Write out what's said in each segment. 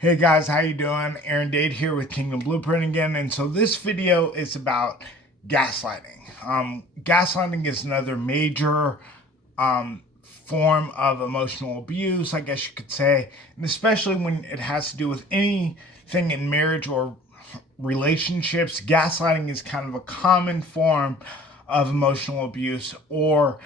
Hey guys, how you doing? Dade here with Kingdom Blueprint again, and so this video is about gaslighting. Gaslighting is another major form of emotional abuse, I guess you could say, and especially when it has to do with anything in marriage or relationships. Gaslighting is kind of a common form of emotional abuse, or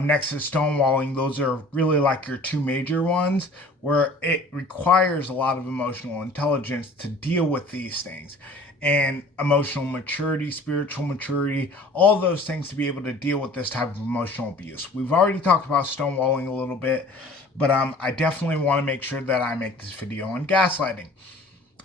next to stonewalling. Those are really like your two major ones, where it requires a lot of emotional intelligence to deal with these things, and emotional maturity, spiritual maturity, all those things to be able to deal with this type of emotional abuse. We've already talked about stonewalling a little bit, but I definitely want to make sure that I make this video on gaslighting.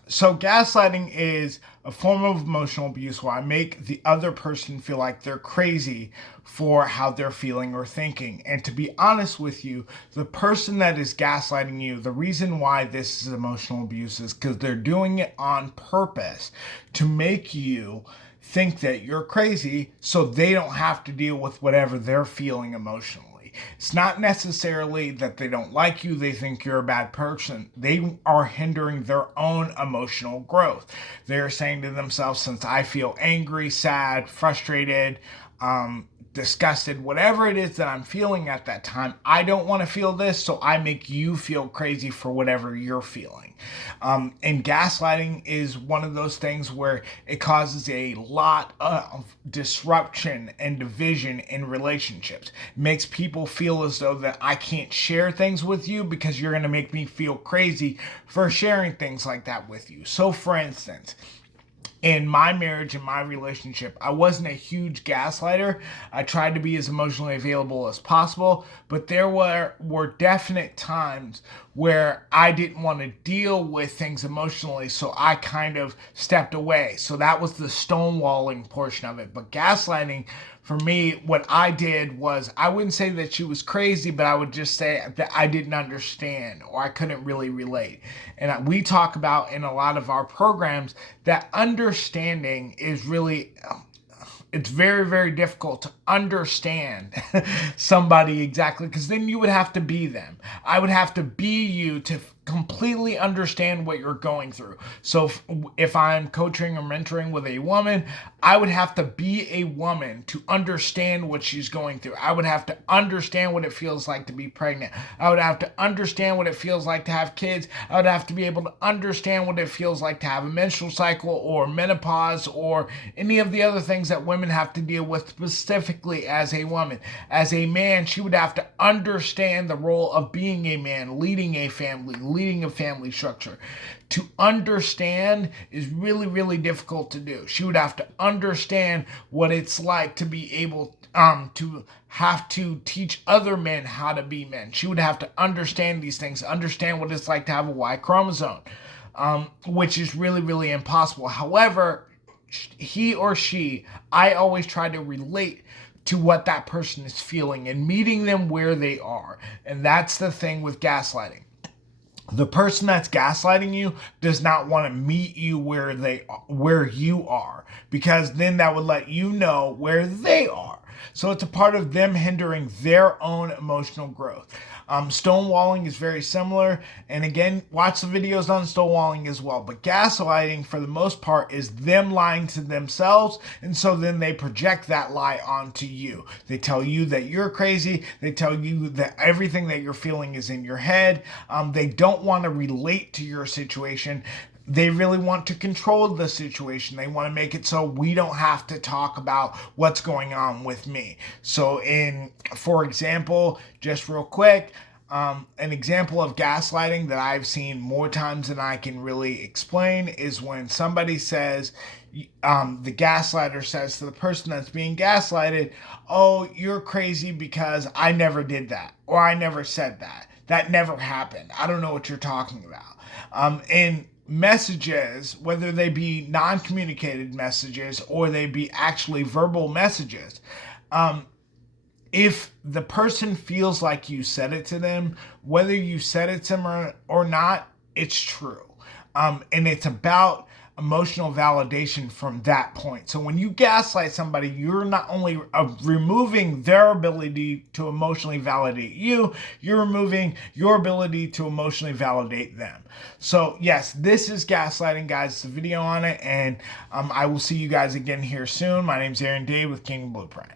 So gaslighting is a form of emotional abuse where I make the other person feel like they're crazy for how they're feeling or thinking. And to be honest with you, the person that is gaslighting you, the reason why this is emotional abuse is because they're doing it on purpose to make you think that you're crazy so they don't have to deal with whatever they're feeling emotionally. It's not necessarily that they don't like you, they think you're a bad person. They are hindering their own emotional growth. They're saying to themselves, since I feel angry, sad, frustrated, disgusted, whatever it is that I'm feeling at that time, I don't want to feel this, so I make you feel crazy for whatever you're feeling. And gaslighting is one of those things where it causes a lot of disruption and division in relationships. It makes people feel as though that I can't share things with you because you're going to make me feel crazy for sharing things like that with you. So for instance, in my marriage and my relationship, I wasn't a huge gaslighter. I tried to be as emotionally available as possible, but there were definite times where I didn't want to deal with things emotionally, so I kind of stepped away. So that was the stonewalling portion of it. But gaslighting, for me, what I did was, I wouldn't say that she was crazy, but I would just say that I didn't understand or I couldn't really relate. And we talk about in a lot of our programs that understanding is really, it's very, very difficult to understand somebody exactly, because then you would have to be them. I would have to be you to completely understand what you're going through. So if I'm coaching or mentoring with a woman, I would have to be a woman to understand what she's going through. I would have to understand what it feels like to be pregnant. I would have to understand what it feels like to have kids. I would have to be able to understand what it feels like to have a menstrual cycle or menopause or any of the other things that women have to deal with specifically as a woman. As a man, she would have to understand the role of being a man, leading a family, leading a family structure. To understand is really, really difficult to do. She would have to understand what it's like to be able to have to teach other men how to be men. She would have to understand these things, understand what it's like to have a Y chromosome, which is really, really impossible. However, he or she, I always try to relate to what that person is feeling and meeting them where they are. And that's the thing with gaslighting. The person that's gaslighting you does not want to meet you where you are, because then that would let you know where they are. So it's a part of them hindering their own emotional growth. Stonewalling is very similar. And again, watch the videos on stonewalling as well. But gaslighting, for the most part, is them lying to themselves. And so then they project that lie onto you. They tell you that you're crazy. They tell you that everything that you're feeling is in your head. They don't want to relate to your situation. They really want to control the situation. They want to make it so we don't have to talk about what's going on with me. So for example, just real quick, an example of gaslighting that I've seen more times than I can really explain is when somebody says, the gaslighter says to the person that's being gaslighted, oh, you're crazy because I never did that, or I never said that. That never happened. I don't know what you're talking about. And messages, whether they be non-communicated messages or they be actually verbal messages, if the person feels like you said it to them, whether you said it to them or not, it's true. And it's about emotional validation from that point. So when you gaslight somebody, you're not only removing their ability to emotionally validate you, you're removing your ability to emotionally validate them. So yes, this is gaslighting, guys. It's a video on it, and I will see you guys again here soon. My name's Dade with Kingdom Blueprint.